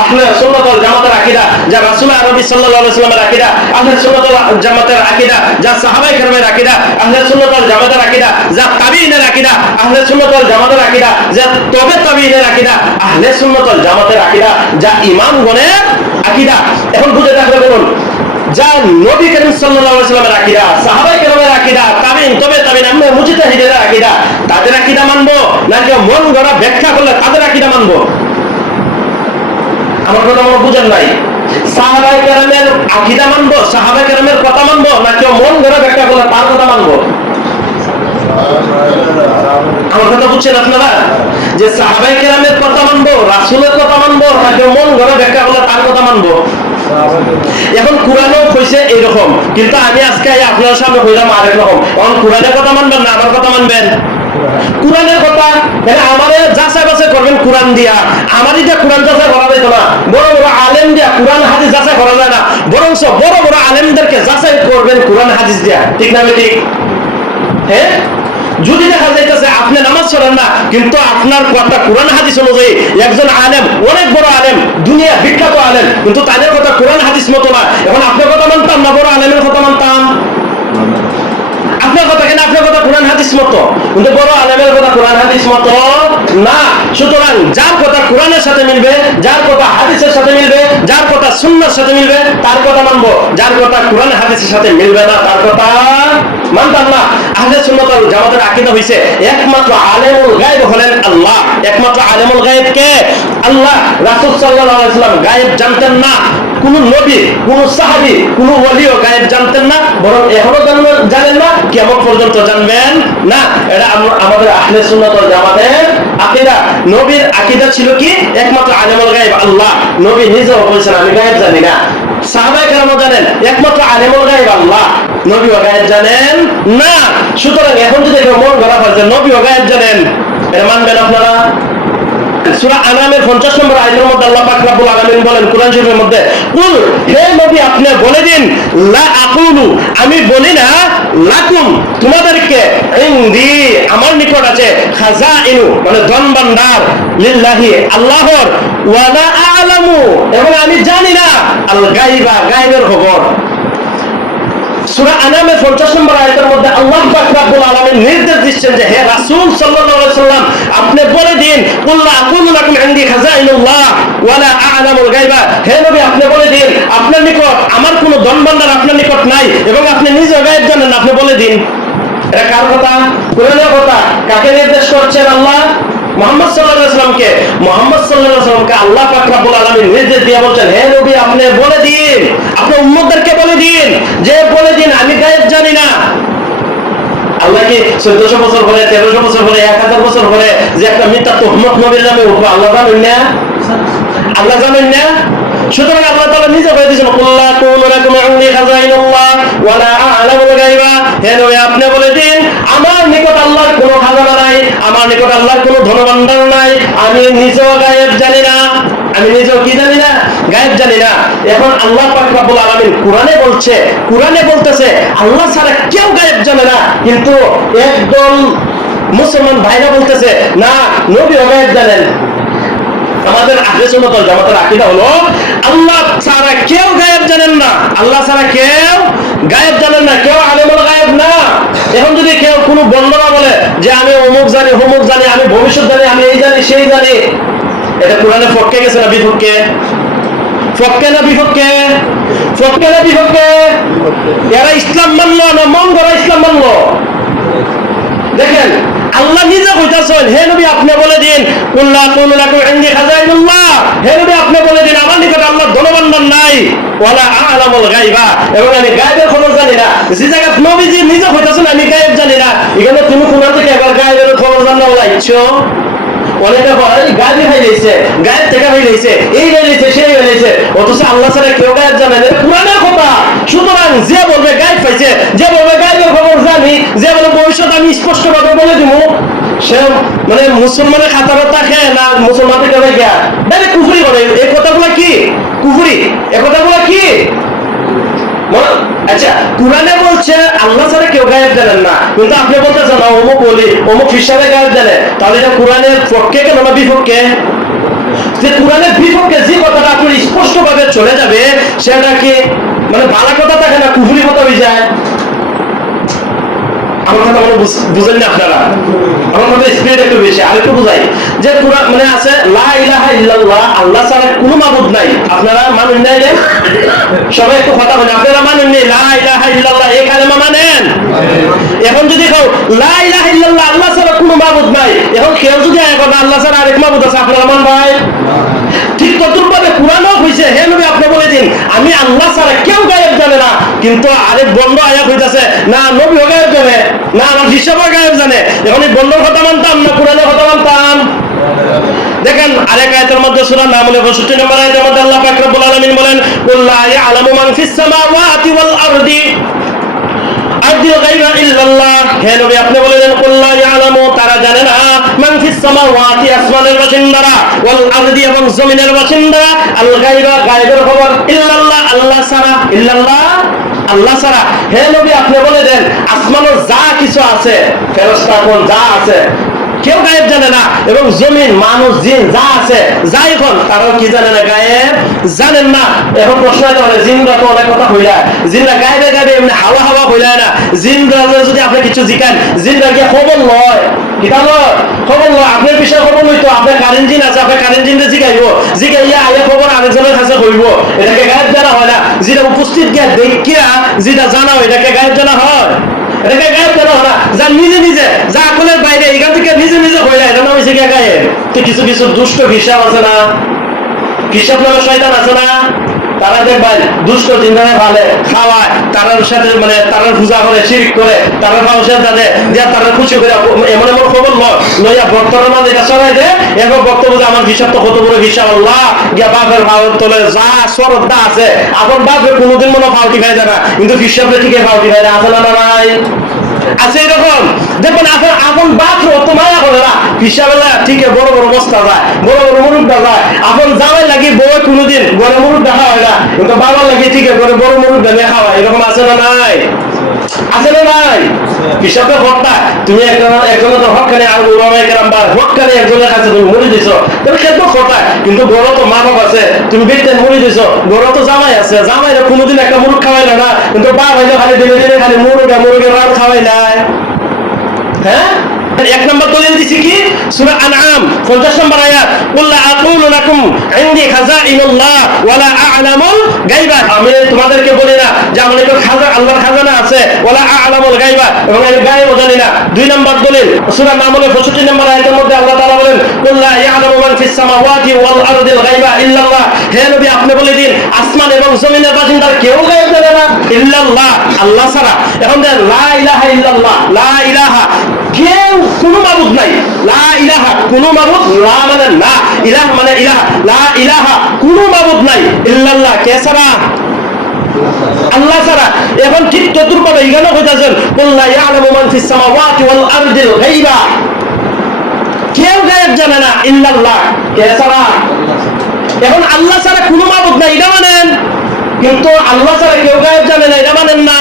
আহলে সুন্নাত ওয়াল জামাতের আকীদা, যা রাসূল আরবি সাল্লাল্লাহু আলাইহি ওয়াসাল্লামের আকীদা, আহলে সুন্নাত ওয়াল জামাতের আকীদা, যা সাহাবায়ে কেরামের আকীদা, আহলে সুন্নাত ওয়াল জামাতের আকীদা, যা তাবিঈনের আকীদা, আহলে সুন্নাত ওয়াল জামাতের আকীদা, যা তবে তাবিঈনের আকীদা, আহলে সুন্নাত ওয়াল জামাতের আকীদা, যা ইমামগণের আকীদা। এখন বুঝে থাকলে বলুন, যা নবী করিম সাল্লাল্লাহু আলাইহি ওয়াসাল্লামের আকীদা, সাহাবায়ে কেরামের আকীদা, তাবিঈন, তবে তাবিঈন, আমরা মুজতাহিদের আকীদা, তাদের আকীদা মানবো নাকি মন গড়া ব্যাখ্যা করলে তাদের আকীদা মানবো? আমার কথা মনে বুঝেন নাই। সাহাবায়ে কেরামের আকীদা মানবো, সাহাবায়ে কেরামের কথা মানবো নাকি মন গড়া ব্যাখ্যা করলে তার কথা মানবো? আমার কথা বুঝছেন আপনারা? যে সাহাবায়ে কেরামের কথা মানবো, রাসূলের কথা মানবো নাকি মন গড়া ব্যাখ্যা করলে তার কথা মানবো? এখন কোরআনও কইছে এইরকম, কিন্তু আমি আজকে আপনার সামনে কইলাম আরেক রকম। এখন কোরআনের কথা মানবেন না আমার কথা মানবেন? কোরআনের কথা তাহলে আমারে যাচাই বাছাই করবেন কোরআন দিয়া। আমার এটা কোরআন যাচাই করা যাইতো না, বড় বড় আলেম দিয়া কোরআন হাদিস যাচাই করা যায় না, বরং বড় বড় আলেমদেরকে যাচাই করবেন কোরআন হাদিস দিয়া। ঠিক না ঠিক? হ্যাঁ, যদি দেখা যাইতেছে আপনি নামাজ পড়েন না, কিন্তু আপনার কথা কোরআন হাদিস অনুযায়ী একজন আলেম, অনেক বড় আলেম, দুনিয়া বিখ্যাত আলেম, কিন্তু তাদের কথা কোরআন হাদিস মতো না, এখন আপনার কথা মানতাম না বড় আলেমের কথা মানতাম? আপনার কথা কেন? আপনার কথা কোরআন হাদিস মতো, কিন্তু বড় আলেমের কথা কোরআন হাদিস মতো না। সুতরাং যার কথা কোরআনের সাথে মিলবে, যার কথা হাদিসের সাথে মিলবে, যার কথা সুন্নাহর সাথে মিলবে, তার কথা মানবো। যার কথা কোরআন হাদিসের সাথে মিলবে না, তার কথা মানতাম না। আহলে সুন্নাত ওয়াল জামাতের আকীদা হইছে একমাত্র আলেমুল গায়ব হলেন আল্লাহ। একমাত্র আলেমুল গায়ব কে? আল্লাহ। রাসূল সাল্লাল্লাহু আলাইহি ওয়াসাল্লাম গায়ব জানতেন না, কোন নবী, কোন সাহাবী, কোন ওলিও গায়ব জানতেন না, বরং এখনো জানেন না, কিয়ামত পর্যন্ত জানবেন না। এটা আমাদের আহলে সুন্নাত ওয়াল জামাতের আকীদা। নবীর আকীদা ছিল কি? একমাত্র আলেমুল গায়ব আল্লাহ। নবী নিজেও বলেছেন আমি গায়ব জানি না। সাহাবায়ে কেরামও জানেন একমাত্র আলেমুল গায়ব আল্লাহ, নবীও গায়ব জানেন না। সুতরাং এখন যদি মন গড়া হয় যে নবীও গায়ব জানেন, এটা মানবেন আপনারা? সূরা আনামের 50 নম্বর আয়াতের মধ্যে আল্লাহ পাক রব্বুল আলামিন বলেন কোরআন শরীফের মধ্যে, কুল, হে নবী আপনি বলে দিন, লা আকুলু, আমি বলি না, লাকুম, তোমাদেরকে, ইনদি, আমার নিকট আছে, খাজাইনু, মানে ধন ভান্ডার, লিল্লাহি, আল্লাহর, ওয়া লা আ'লামু, এবং আমি জানি না, আল গায়বা, গায়বের খবর। সূরা আনামের 50 নম্বর আয়াতের মধ্যে আল্লাহ পাক রব্বুল আলামিন নির্দেশ দিচ্ছেন যে হে রাসূল সাল্লাল্লাহু আলাইহি সাল্লাম আপনি বলে দিন, কুল লা আকুলু লাকুম ইনদি খাজাইনুল্লাহ ওয়া লা আ'লামুল গায়বা, হে নবী আপনি বলে দিন আপনার নিকট আমার কোনো ধন ভান্ডার আপনার নিকট নাই এবং আপনি নিজে গায়ব জানেন না, আপনি বলে দিন। এটা কার কথা? কোরআনের কথা। কাকে নির্দেশ করছেন আল্লাহ? মুহাম্মদ সাল্লাল্লাহু আলাইহি ওয়াসাল্লামকে। মুহাম্মদ সাল্লাল্লাহু আলাইহি ওয়াসাল্লামকে আল্লাহ পাক রব্বুল আলামিন নির্দেশ দিয়ে বলছেন, হে নবী আপনি বলে দিন, আপনার উম্মতদেরকে বলে দিন, যে বলে দিন আমি গায়েব জানি না। আল্লাহ কি 1400 বছর পরে, 1300 বছর পরে, 1000 বছর পরে যে একটা মিথ্যা তুহমত নবীর নামে উঠবে আল্লাহ জানেন না? আল্লাহ জানেন না? সুতরাং আল্লাহ তাআলা নিজে বলে দিয়েছেন, কুল লা আকুলু লাকুম ইনদি খাজাইনুল্লাহ ওয়া লা আ'লামুল গায়বা, হে নবী আপনি বলে দিন আমার নিকট আল্লাহর কোনো খাজানা নাই, আমার নিকট আল্লাহর কোনো ধনভাণ্ডার নাই, আমি নিজেও গায়েব জানি না। আমি নিজেও কি জানি না? গায়েব জানি না। এখন আল্লাহ পাক রব্বুল আলামিন কোরআনে বলছে, কোরআনে বলতেছে আল্লাহ ছাড়া কেউ গায়েব জানে না, কিন্তু একদল মুসলমান ভাইরা বলতেছে না নবীও গায়েব জানেন। আমাদের আহলে সুন্নাত ওয়াল জামাতের আকীদা হলো আল্লাহ ছাড়া কেউ গায়েব জানেন না, আল্লাহ ছাড়া কেউ গায়েব জানেন না, কেউ আলেমুল গায়েব না। এখন যদি কেউ কোনো বর্ণনা বলে যে আমি অমুক জানি, অমুক জানি, আমি ভবিষ্যৎ জানি, আমি এই জানি সেই জানি, এটা কোরআনের পক্ষে গেছে না বিপক্ষে? পক্ষে না বিপক্ষে? পক্ষে না বিপক্ষে? এরা ইসলাম মানলো না মন গড়া ইসলাম মানলো? দেখেন আল্লাহ নিজে কইতাছেন, হে নবী আপনি বলে দিন, কুল লা আকুলু লাকুম ইনদি খাজাইনুল্লাহ, হে নবী আপনি বলে দিন আমার নিকট আল্লাহর ধনভাণ্ডার নাই, ওয়া লা আ'লামুল গায়বা, এবং আমি গায়বের খবর জানি না। যে জায়গা নবীজি নিজে কইতাছেন আমি গায়েব জানি না, এখানে তুমি কোরআন থেকে এবার গায়েবের খবর জানাও লাইছো? অনেকে বলে গায়েব হয়ে গেছে, গায়েব থেকে হয়ে গেছে, এই হয়ে গেছে, সেই হয়ে গেছে, অথচ আল্লাহ ছাড়া কেউ গায়েব জানে না, কোরআনের কথা। সুতরাং যে বলবে গায়েব পাইছে, যে বলবে গায়েবের খবর জানি, যে বলে ভবিষ্যৎ আমি স্পষ্টভাবে বলে দিব, সে মানে মুসলমানের খাতারতা খেয়ে না মুসলমান থেকে গিয়া ডাইরেক্ট কুফরি করে। এই কথাগুলো কি কুফরি? এই কথাগুলো কি? আচ্ছা কোরআনে বলছে আল্লাহ ছাড়া কেউ গায়েব জানেন না, কিন্তু আপনি বলতেছেন না অমুক বলি অমুক হিসাবে গায়েব জানে, তাহলে এটা কোরআনের পক্ষে কেন না বিপক্ষে? যে কোরআনের বিপক্ষে যে কথাটা সেটা কি মানে ভালো কথা থাকে না কুফরি কথা হয়ে যায়? আমার কথা মানে বুঝেন না আপনারা? আমার কথা স্পিড একটু বেশি, আর একটু বুঝাই যে পুরা মানে আছে লা ইলাহা ইল্লাল্লাহ, আল্লাহ ছাড়া কোনো মাবুদ নাই। আপনারা মানুন নাই রে? সবাই একটু কথা বলেন, আপনারা মানুন নেই লা ইলাহা ইল্লাল্লাহ এই কালেমা মানেন? এখন যদি কেউ লা ইলাহা ইল্লাল্লাহ আল্লাহ ছাড়া কোনো মাবুদ নাই, এখন কেউ যদি এখন আল্লাহ ছাড়া আরেক মাবুদ আছে, আপনারা মান ভাই? ঠিক তদ্রুপভাবে কুরআনও কইছে, হে নবী আপনি বলে দিন আমি আল্লাহ ছাড়া কেউ গায়েব জানে না। কিন্তু আরেক বন্ধ আয়াত হইতাছে না নবীও গায়েব জানে না, আমার হিসাবও গায়েব জানে। এখন এই বন্ধর কথা মানতাম না কুরআনের কথা মানতাম? দেখেন আরেক আয়াতের মধ্যে সূরা নামলে 62 নম্বর আয়াতের মধ্যে আল্লাহ পাক রব্বুল আলামিন বলেন কুল লা ইয়ালামু মান ফিস সামাওয়াতি ওয়াল আরদি আরদিল গায়বা ইল্লাল্লাহ। হে নবী আপনি বলে দেন কুল লা ইয়ালামু তারা জানে না মান ফিস সামাওয়াতি আসমানের বাসিন্দারা ওয়াল আরদি এবং জমিনের বাসিন্দারা আল গায়বা গায়বের খবর ইল্লাল্লাহ আল্লাহ ছাড়া, ইল্লাল্লাহ আল্লাহ ছাড়া। হে নবী আপনি বলে দেন আসমানের যা কিছু আছে ফেরেশতা কোন যা আছে কেউ গায়েব জানে না, এবং জমিন মানুষ জিন যা আছে যাই কোন তারাও কি জানে না, গায়েব জানেন না। এখন প্রশ্ন হতে পারে জিনরা তো অনেক কথা হইলায়, জিনরা গায়েবে গায়েবে এমনি হাওয়া হাওয়া হইলায় না। জিনরা যদি আপনি কিছু জিকান জিনরা গিয়ে খবর লয়, কিতা লয়? খবর লয়। আপনার বিষয়ে খবর লইতো, আপনার কারেন্ট জিন আছে, আপনার কারেন্ট জিনরে জিগাইব, জিগাইয়া আগে খবর আরেকজনের কাছে কইব, এটাকে গায়েব জানা হয় না। যেটা উপস্থিত গিয়া দেখিয়া যেটা জানাও এটাকে গায়েব জানা হয়? এটাকে গায়েব জানা হয় না। যা নিজে নিজে যা আকলের বাইরে এখান থেকে নিজে নিজে হইলে এটা নাম হয়েছে গিয়া গায়েব। তো কিছু কিছু দুষ্ট হিসাব আছে না, হিসাব নামে শয়তান আছে না, তারা দেখবেন দুষ্ট চিন্তায় ভালে খাওয়ায়, তারার সাথে মানে তারার পূজা করে শিরক করে, তারার মানুষের যাতে যে তারা খুশি করে এমন এমন খবর লইয়া বক্তব্যের মাঝে এটা ছড়াই দেয়। এরপর বক্তব্য যে আমার হিসাব তো কত বড় হিসাব, আল্লাহ গিয়া বাপের ভাবের তোলে যা শ্রদ্ধা আছে আপন বাপের কোনোদিন মনে ফাউটি খাই যায় না, কিন্তু হিসাবে ঠিকই ফাউটি খাই না, আছে না নাই? আছে এরকম। দেখুন আপনার আপন বাপ অত মায়া করে না, হিসাবে ঠিক বড় বড় বস্তা যায়, বড় বড় মুরুব্বা যায়। আপন জামাই লাগি বউ কোনোদিন বড় মুরুব দেখা হয় না, কিন্তু বাবার লাগি ঠিক করে বড় মুরুব নিয়ে খাওয়া, এরকম আছে না নাই? আছে না নাই? হিসাবে হকটা তুমি একজনের তো হকানে আর ওলামায়ে কেরাম বা হকানে একজনের কাছে তুমি মুড়ি দিছো, তুমি খেতে হকটা, কিন্তু বড় তো মা বাপ আছে, তুমি বেটেন মুড়ি দিছো, বড় তো জামাই আছে, জামাইরা কোনোদিন একটা মুরুব খাওয়াইলে না, কিন্তু বাপ হইলে খালি দিনে দিনে খালি মুরুগের রাত খাওয়াই নাই। হ্যাঁ, এক নম্বর দলিল দিছি কি সূরা আনআম 50 নম্বর আয়াত কুল লা আকুলু লাকুম ইনদি খাযাইনুল্লাহ ওয়ালা আ'লামুল গায়বা। আমি তোমাদেরকে বলি না যে আমার কাছে আল্লাহর খাজানা আছে, ওয়ালা আ'লামুল গায়বা এবং আমি গায়ব জানি না। দুই নম্বর দলিল সূরা নামলের 65 নম্বর আয়াতের মধ্যে আল্লাহ তাআলা বলেন কুল লা ইয়া'লামু মান ফিস সামাওয়াতি ওয়াল আরদিল গায়বা ইল্লাল্লাহ। হে নবী আপনি বলে দিন আসমান এবং জমিনের বাসিন্দা কেউ গায়ব জানে না ইল্লাল্লাহ আল্লাহ ছাড়া। এখন দেন লা ইলাহা ইল্লাল্লাহ, লা ইলাহা কেউ কোনো মাবুদ নাই, লা ইলাহা কোনো মাবুদ, লা মানে না, ইলাহ মানে ইলাহা, লা ইলাহা কোনো মাবুদ নাই ইল্লাল্লাহ কে ছাড়া? আল্লাহ ছাড়া। এখন ঠিক চতুর্পাবে এখানে কইতাছেন কুল লা ইয়ালামু মান ফিস সামাওয়াতি ওয়াল আরদিল গায়বা, কেউ গায়েব জানে না ইল্লাল্লাহ কে ছাড়া? এখন আল্লাহ ছাড়া কোনো মাবুদ নাই এটা মানেন, কিন্তু আল্লাহ ছাড়া কেউ গায়েব জানে না এটা মানেন না।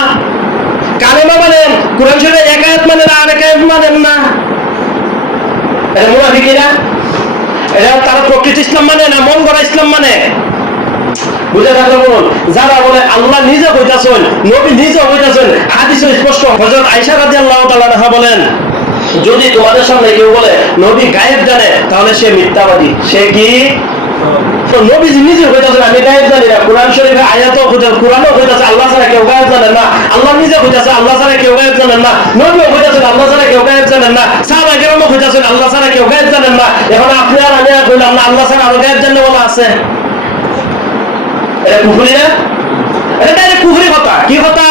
কালেমা মানেন, কোরআন শরীফে এক আয়াত মানে না আরেক আয়াত মানেন না, এটা মুনাফিকিরা। এটা তারা প্রকৃত ইসলাম মানে না মন গড়া ইসলাম মানে? বুঝে থাকলে বলুন। যারা বলে আল্লাহ নিজে কইতাছেন, নবী নিজে কইতাছেন, হাদিসে স্পষ্ট। হযরত আয়েশা রাদিয়াল্লাহু তাআলা আনহা বলেন যদি তোমাদের সামনে কেউ বলে নবী গায়েব জানে তাহলে সে মিথ্যাবাদী। সে কি? নবীজি নিজে কইতাছেন আমি গায়েব জানি না। কোরআন শরীফে আয়াতও কইতাছে, কোরআনও কইতাছে আল্লাহ ছাড়া কেউ গায়েব জানেন না। আল্লাহ নিজে কইতাছে আল্লাহ ছাড়া কেউ গায়েব জানেন না। নবীও কইতাছেন আল্লাহ ছাড়া কেউ গায়েব জানেন না। সাহাবায়ে কেরামও কইতাছেন আল্লাহ ছাড়া কেউ গায়েব জানেন না। এখন আপনি আর আমি কইলাম না আল্লাহ ছাড়া আরো গায়েব জানে বলা আছে, এটা কুফরি না? এটা ডাইরেক্ট কুফরি কথা। কি কথা?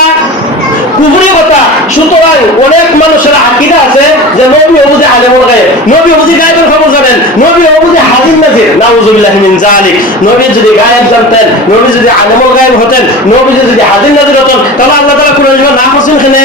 কুফরি কথা। সুতরাং অনেক মানুষের আকীদা আছে যে নবী বুঝি আলেমুল গায়েব, নবী বুঝি গায়েবের খবর জানেন, নবী বুঝি হাদিস নাজির। নাউযুবিল্লাহি মিন যালিক। নবী যদি গায়েব জানতেন, নবী যদি আলেমুল গায়েব হতেন, নবী যদি হাদিস নাজির হতেন, তাহলে আল্লাহ তাআলা কোরআনে না বলছেন কেন